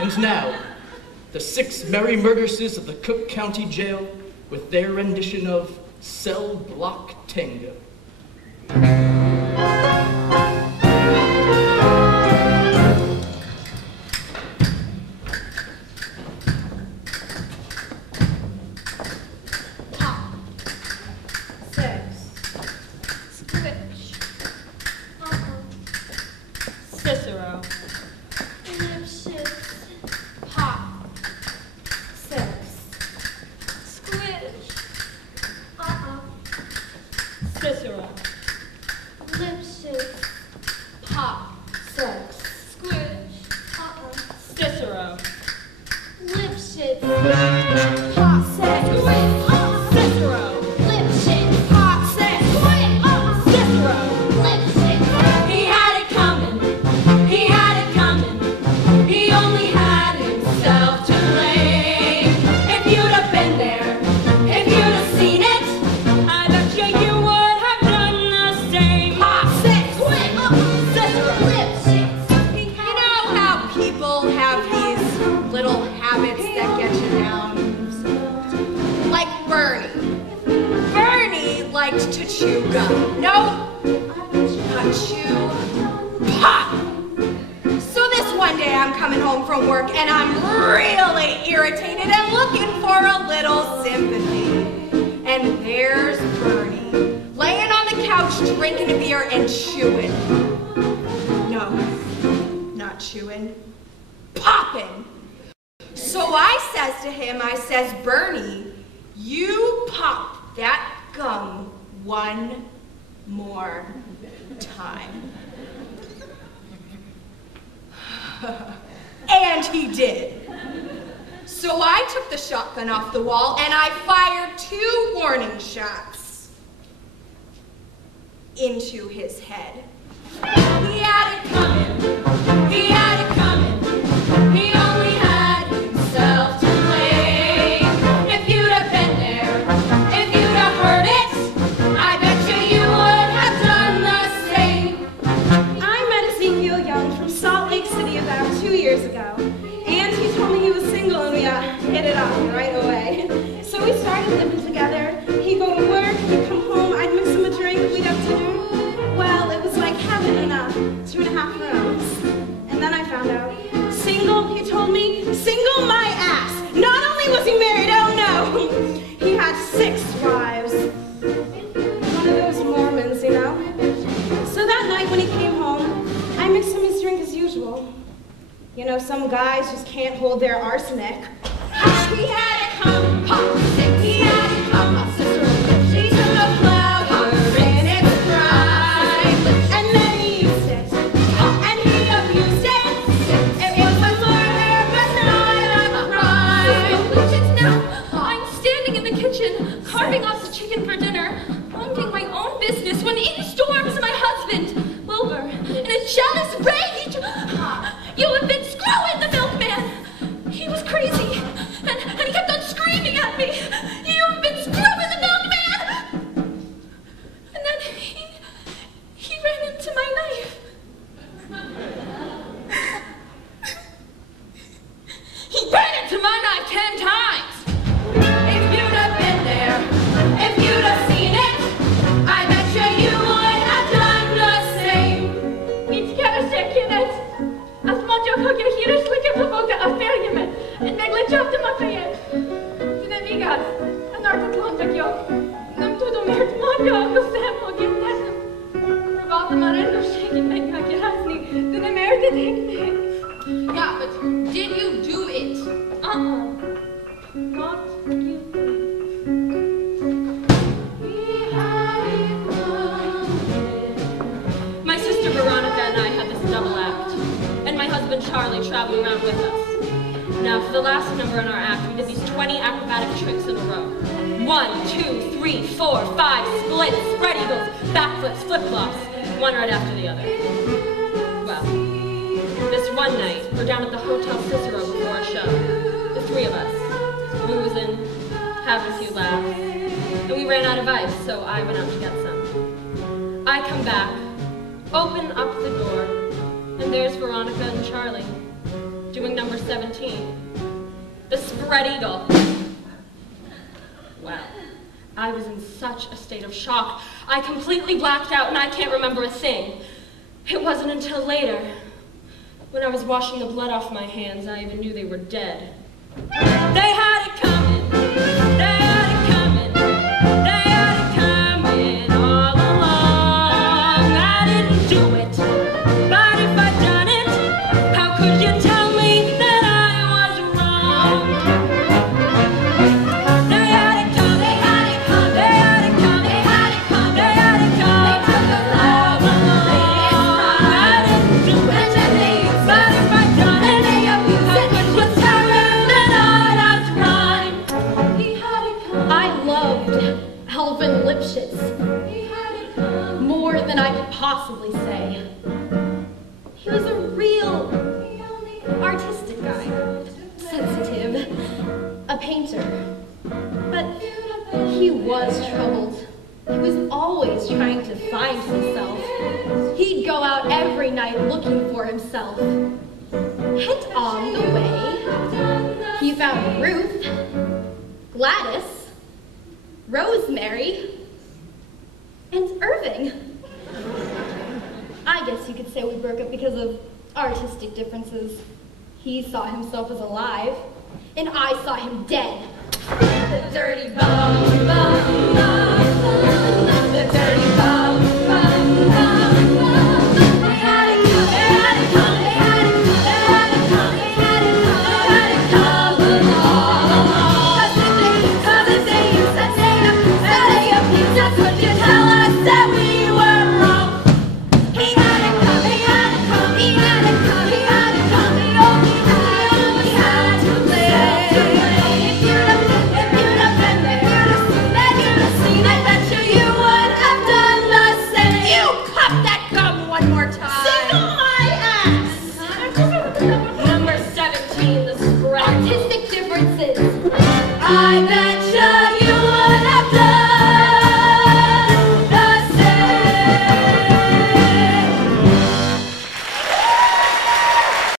And now, the 6 merry murderesses of the Cook County Jail with their rendition of Cell Block Tango. And he did. So I took the shotgun off the wall and I fired 2 warning shots into his head. He had it coming. He had it coming. He only had himself to blame. If you'd have been there, if you'd have heard it, I bet you would have done the same. I met Ezekiel Young from Salt Lake City about 2 years ago. And he told me he was single and we hit it off right away. So we started living together. He'd go to work, he'd come home, I'd mix him a drink, we'd have dinner. Well, it was like heaven in 2.5 rooms. And then I found out, single, he told me, single my ass. Not only was he married, oh no, he had 6 wives. One of those Mormons, you know. So that night when he came home, I mixed him his drink as usual. You know, some guys just can't hold their arsenic. He had it come, pop, sick. He had it come, my sister. She took a flower in its prime. And then he used it. And he abused it. It was a murder, but not a crime. Now, I'm standing in the kitchen, carving off the chicken for dinner, minding my own business, when in storms my husband, Wilbur, in a jealous rage. You have been screwing the milkman! He was crazy, and he kept on screaming at me. You have been screwing the milkman! And then he ran into my knife. He ran into my knife 10 times! If you'd have been there, if you'd have seen it, I bet you would have done the same. It's kiedyś a smodział kogoś slikiem powodę aferiemy. Nagle ciąg tym aferię. Gdy migas, a narko tlątek ją. Nam tu do miert modio, kusemo, gimnazem. Privata marendo shaking meg kakirasni. Gdy miert it hekne. Yeah, but did you do it? Not you. My sister Veronica and I had this double act. And my husband Charlie traveled around with us. Now, for the last number in our act, we did these 20 acrobatic tricks in a row. 1, 2, 3, 4, 5, splits, spread eagles, backflips, flip-flops, one right after the other. Well, this one night, we're down at the Hotel Cicero before a show. The 3 of us, boozing, having a few laughs. And we ran out of ice, so I went out to get some. I come back, open up the door, and there's Veronica and Charlie, doing number 17. The spread eagle. Well, I was in such a state of shock. I completely blacked out and I can't remember a thing. It wasn't until later, when I was washing the blood off my hands, I even knew they were dead. They had it coming. They had it coming. They had it coming all along. I didn't do it, but if I'd done it, how could you tell me that I was wrong? They had it coming. They had it coming. They had it coming. They had it coming. They had it coming. They took a all along. I didn't do it, but if I'd done it, how could you tell me that I was wrong? He had it coming. I loved Alvin Lipschitz He had it coming. more than I could possibly say. He was a real artistic guy, sensitive, a painter. But he was troubled. He was always trying to find himself. He'd go out every night looking for himself. And on the way, he found Ruth, Gladys, Rosemary, and Irving. I guess you could say we broke up because of artistic differences. He saw himself as alive, and I saw him dead. The dirty bum, bum, bum, bum, the dirty bum, bum, bum, bum. They had it coming, they had it coming, they had it coming, they had it coming, they had it coming, they had it coming. 'Cause if they used to say a pizza, could you tell us that we were wrong? He had it coming, he had it coming, he had it coming, he had it coming. He only had to play. If you'd have been there, you'd have seen, I bet you would have done the same. You cut that gum one more time. Single my ass. Number 17, the spread. Artistic differences. I bet